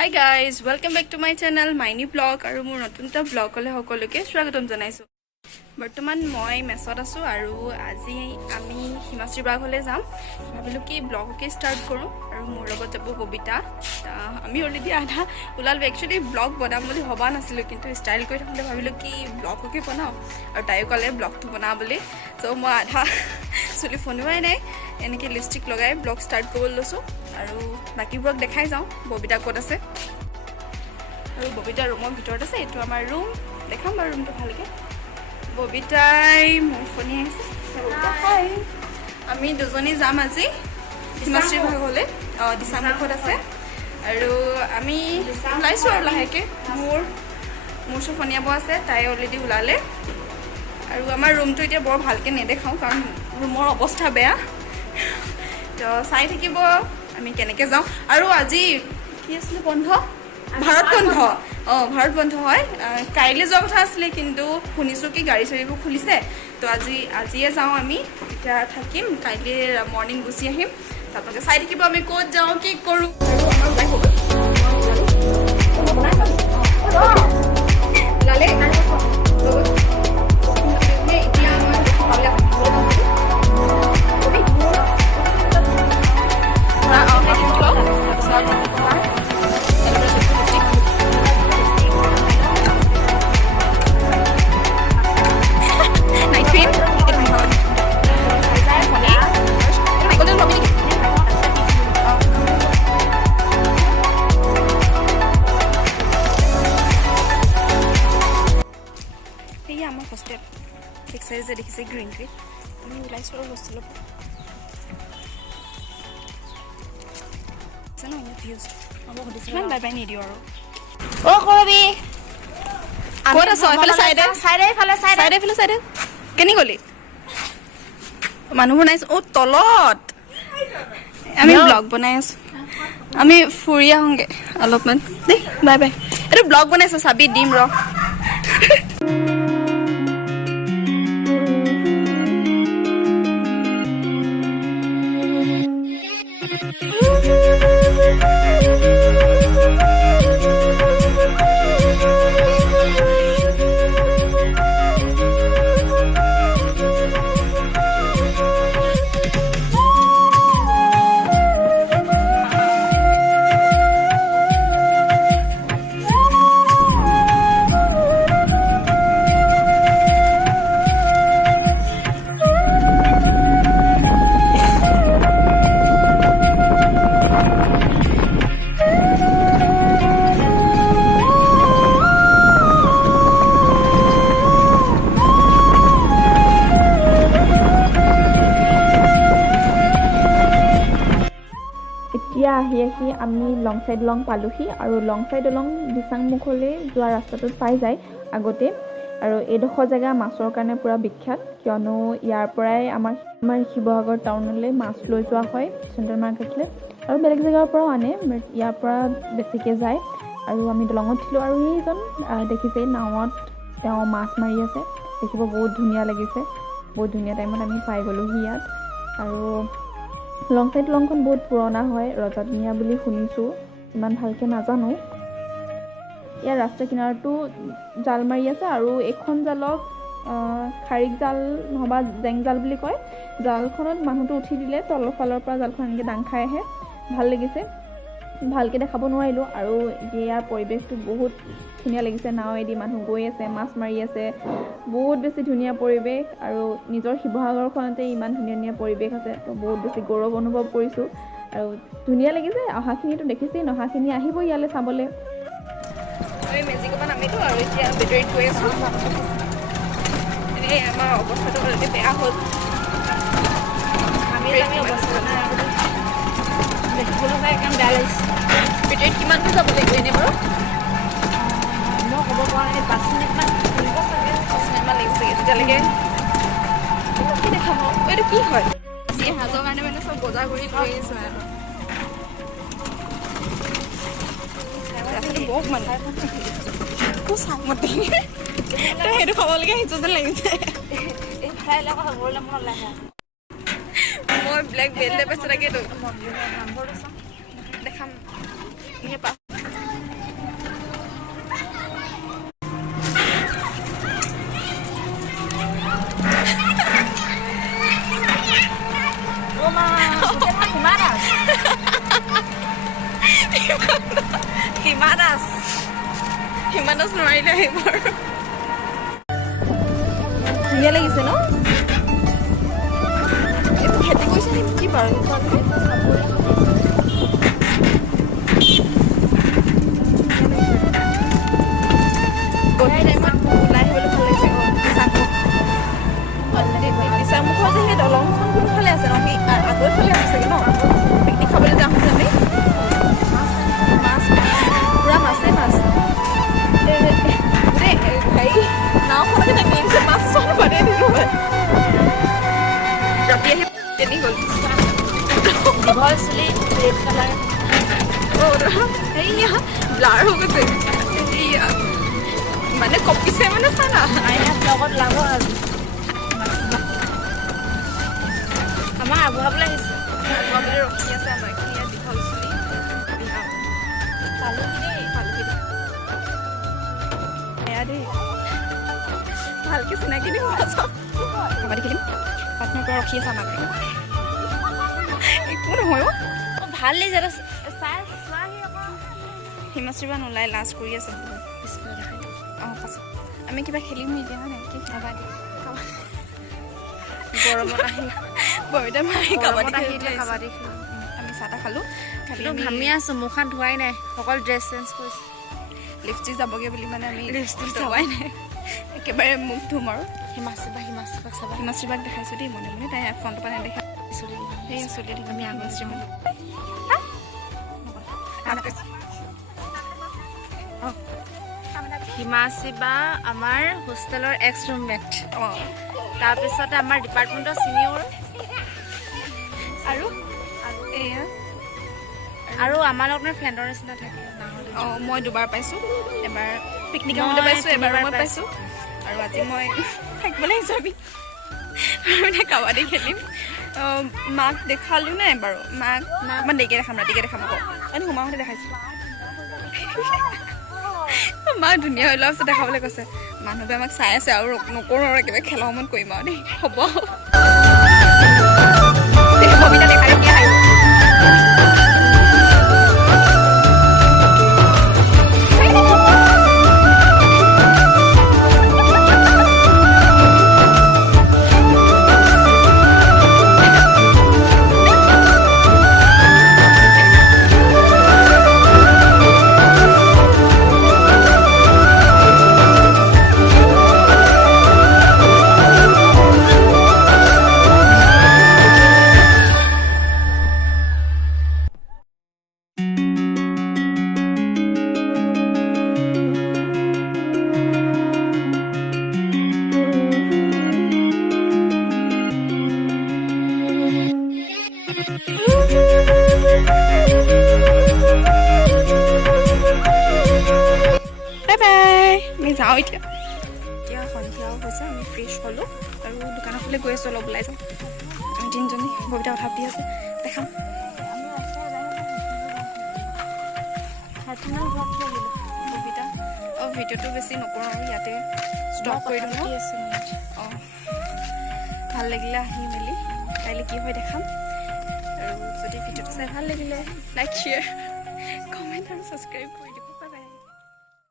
Hi guys, welcome back to my channel Maini Vlog আৰু মোৰ নতুন এটা ব্লগলৈ সকলোকে স্বাগতম জনাইছো। বৰ্তমান মই মেছত আছো আৰু আজি আমি হিমাশ্ৰী বাগলৈ যাম। ভাবিলো কি ব্লগকে ষ্টাৰ্ট কৰো আৰু মোৰ লগত যাব কবিতা। আমি অলৰেডি আধা ওলালো একচুয়ালি ব্লগ বনাম বুলি ভবা নাছিলো কিন্তু ষ্টাইল কৰি থাকোঁতে ভাবিলো কি ব্লগকে বনাও আৰু তাইও ক'লে ব্লগটো বনা বুলি। সো মই আধা চুলি ফোনোৱাই নাই এনেকৈ লিপষ্টিক লগাই ব্লগ ষ্টাৰ্ট কৰিবলৈ লৈছোঁ আৰু বাকীবোৰক দেখাই যাওঁ ববিতা ক'ত আছে আৰু ববিতা ৰুমৰ ভিতৰত আছে। এইটো আমাৰ ৰুম, দেখাম বাৰু ৰুমটো ভালকৈ। ববিতাই মোৰ ফোনে আহিছে। হাই, আমি দুজনী যাম আজি হিমাশ্ৰী ভাগলৈ। দিচামুখত আছে আৰু আমি ওলাইছোঁ আৰু লাহেকৈ। মোৰ চফনিয়াব আছে, তাই অলৰেডি ওলালে আৰু আমাৰ ৰুমটো এতিয়া বৰ ভালকৈ নেদেখাওঁ কাৰণ ৰুমৰ অৱস্থা বেয়া। তো চাই থাকিব আমি কেনেকৈ যাওঁ। আৰু আজি কি আছিলে বন্ধ? ভাৰত বন্ধ। ভাৰত বন্ধ হয়। কাইলৈ যোৱা কথা আছিলে কিন্তু শুনিছোঁ কি গাড়ী চাড়ীবোৰ খুলিছে। তো আজিয়ে যাওঁ আমি, এতিয়া থাকিম, কাইলৈ মৰ্ণিং গুচি আহিম। আপোনালোকে চাই থাকিব আমি ক'ত যাওঁ কি কৰোঁ। আমাৰ হোষ্টেল দেখিছে যে দেখিছে গ্ৰীণ ট্ৰিত আমি ওলাইছোঁ আৰু হোষ্টেলৰ পৰা কিমান বাই বাই নিদিওঁ আৰু কৰবি ক'ত আছ? এইফালে চাইডে কেনি গ'লি? মানুহবোৰ নাইছোঁ তলত। আমি ব্লগ বনাই আছোঁ, আমি ফুৰি আহোঁগৈ অলপমান দেই। Bye bye. এইটো ব্লগ বনাইছোঁ, চাবি দিম ৰ। এতিয়া আহি আমি লং চাই দলং পালোহি আৰু লং চাই দলং দিচাংমুখলৈ যোৱা ৰাস্তাটোত পাই যায় আগতে। আৰু এইডোখৰ জেগা মাছৰ কাৰণে পূৰা বিখ্যাত কিয়নো ইয়াৰ পৰাই আমাৰ শিৱসাগৰ টাউনলৈ মাছ লৈ যোৱা হয় চেণ্ট্ৰেল মাৰ্কেটলৈ, আৰু বেলেগ জেগাৰ পৰাও আনে, ইয়াৰ পৰা বেছিকৈ যায়। আৰু আমি দলঙত উঠিলোঁ আৰু এইজন দেখিছেই নাৱত তেওঁ মাছ মাৰি আছে, দেখিব বহুত ধুনীয়া লাগিছে। বহুত ধুনীয়া টাইমত আমি পাই গ'লোহি ইয়াত। আৰু লং চাই দলংখন বহুত পুৰণা হয়, ৰজাদিনীয়া বুলি শুনিছোঁ, ইমান ভালকৈ নাজানো। ইয়াৰ ৰাস্তা কিনাৰতো জাল মাৰি আছে আৰু এইখন জালক খাৰিক জাল নহবা জেং জাল বুলি কয়। জালখনত মানুহটো উঠি দিলে তলৰ ফালৰ পৰা জালখন এনেকৈ দাং খাই আহে, ভাল লাগিছে। ভালকৈ দেখাব নোৱাৰিলোঁ। আৰু ইয়াৰ পৰিৱেশটো বহুত ধুনীয়া লাগিছে, নাৱেদি মানুহ গৈ আছে, মাছ মাৰি আছে, বহুত বেছি ধুনীয়া পৰিৱেশ। আৰু নিজৰ শিৱসাগৰখনতে ইমান ধুনীয়া ধুনীয়া পৰিৱেশ আছে, তো বহুত বেছি গৌৰৱ অনুভৱ কৰিছোঁ আৰু ধুনীয়া লাগিছে। অহাখিনিতো দেখিছেই, নহাখিনি আহিব ইয়ালৈ চাবলৈ। আমি মেজিকৰ পৰা নামিলোঁ আৰু এতিয়া বেটেৰীত গৈ আছোঁ। এনেই আমাৰ অৱস্থাটো অলৰেডি বেয়া হ'ল। বেটেৰীত কিমান দূৰ যাব লাগিব এনেই বাৰু? মই ক'ব পৰা নাই, 5 মিনিটমান লাগিব চাগে, 5 মিনিটমান লাগিব চাগে। তেতিয়ালৈকে কি দেখাম আৰু? এইটো কি হয়? যি সাজৰ কাৰণে মানে চব বজাৰ কৰি থৈ আহিছোঁ আৰু ৰাস্তাটো বহুত মানে চামতে তই সেইটো খাবলৈকে আহিছোঁ যেন লাগিছে। মই ব্লেক বেল্ট পাইছোঁ তাকেতো দেখাম। হিমা দাস নোৱাৰিলে আহিব আৰু ধুনীয়া লাগিছে ন এইটো খেতি কৰিছে নেকি কি বাৰু গধূলি টাইমত ওলাই আহিবলৈ ভাল লাগিছে দিচাংমুখৰ যে সেই দলংখন কোনফালে আছে ন সেই আগৰ ফালে আছে চাগে ন পিকনিক খাবলৈ যাম যে আমি মাছ পুৰা মাছেই মাছ হেৰি নাওখনকে দাঙি আনিছে মাছ চব বাদেই দিলোঁ ৰাতি আহি তেনি গ'ল দীঘল চুলি ৰেড কালাৰ সেয়া ব্লাৰ হৈ গৈছে সেয়া মানে কপিছে মানে চানা লগত লাভ আজি আমাৰ আগুৱাবলৈ আহিছে আগুৱাবলৈ ৰখি আছে আমাক সেয়া দীঘল চুলি পালোহি দেই এয়া দেই ভালকৈ চিনাকি দিম কাবাডী খেলিম পাটনাৰ পৰা ৰখি আছে আমাক একো নহয় ভাল লাগি যায় হিমাশ্ৰীবা নোলাই লাজ কৰি আছে অঁ পাছত আমি কিবা খেলিম নেকি কি কাবাডী গৰমত আহি বৰবিতা মাৰি কাবাডী খেলিলে কাবাডী খেলোঁ আমি চাহ তাহ খালোঁ খালি ঘামি আছোঁ মুখখন ধোৱাই নাই অকল ড্ৰেছ চেঞ্জ কৰিছোঁ লিপষ্টিক যাবগৈ বুলি মানে আমি লিপষ্টিক যোৱাই নাই একেবাৰে মুখ ধুম আৰু হিমাশ্ৰীবাক দেখাইছোঁ দেই মনে মনে তাই ফোনটোৰ পৰা নেদেখা সেই চলি আমি আগৰ শ্ৰীমান হিমাশ্ৰীবা আমাৰ হোষ্টেলৰ এক্স ৰুমমেট তাৰপিছতে আমাৰ ডিপাৰ্টমেণ্টৰ ছিনিয়ৰ আৰু এয়া আৰু আমাৰ লগত মানে ফ্ৰেণ্ডৰ নিচিনা থাকে অঁ মই দুবাৰ পাইছোঁ এবাৰ পিকনিক খাবলৈ পাইছোঁ এবাৰ মই পাইছোঁ আৰু আজি মই থাকিবলৈ আহিছোঁ আমি আৰু মানে কাবাডী খেলিম মাক দেখালোঁ নাই বাৰু মাক অকণমান দেৰিকৈ দেখাম ৰাতিকৈ দেখাম আকৌ মানে সোমাওঁতে দেখাইছোঁ মাক ধুনীয়া হৈ লোৱাৰ পিছত দেখাবলৈ কৈছে মানুহবোৰে আমাক চাই আছে আৰু নকৰোঁ আৰু একেবাৰে খেলা সময়ত কৰিম আৰু দেই হ'ব কবিতা দেখাই দিয়া আহিব আমি যাওঁ এতিয়া সন্ধিয়াও হৈছে আমি ফ্ৰেছ হ'লোঁ আৰু দোকানৰ ফালে গৈ আছোঁ অলপ ওলাই যাওঁ আমি তিনিজনী ববিতা কথা পাতি আছে দেখাম ববিতা অঁ ভিডিঅ'টো বেছি নকৰোঁ আৰু ইয়াতে ষ্টপ কৰি দিওঁ অঁ ভাল লাগিলে আহি মেলি কাইলৈ কি হয় দেখাম আৰু যদি ভিডিঅ'টো চাই ভাল লাগিলে লাইক শ্বেয়াৰ কমেণ্ট আৰু ছাবস্ক্ৰাইব কৰি দিওঁ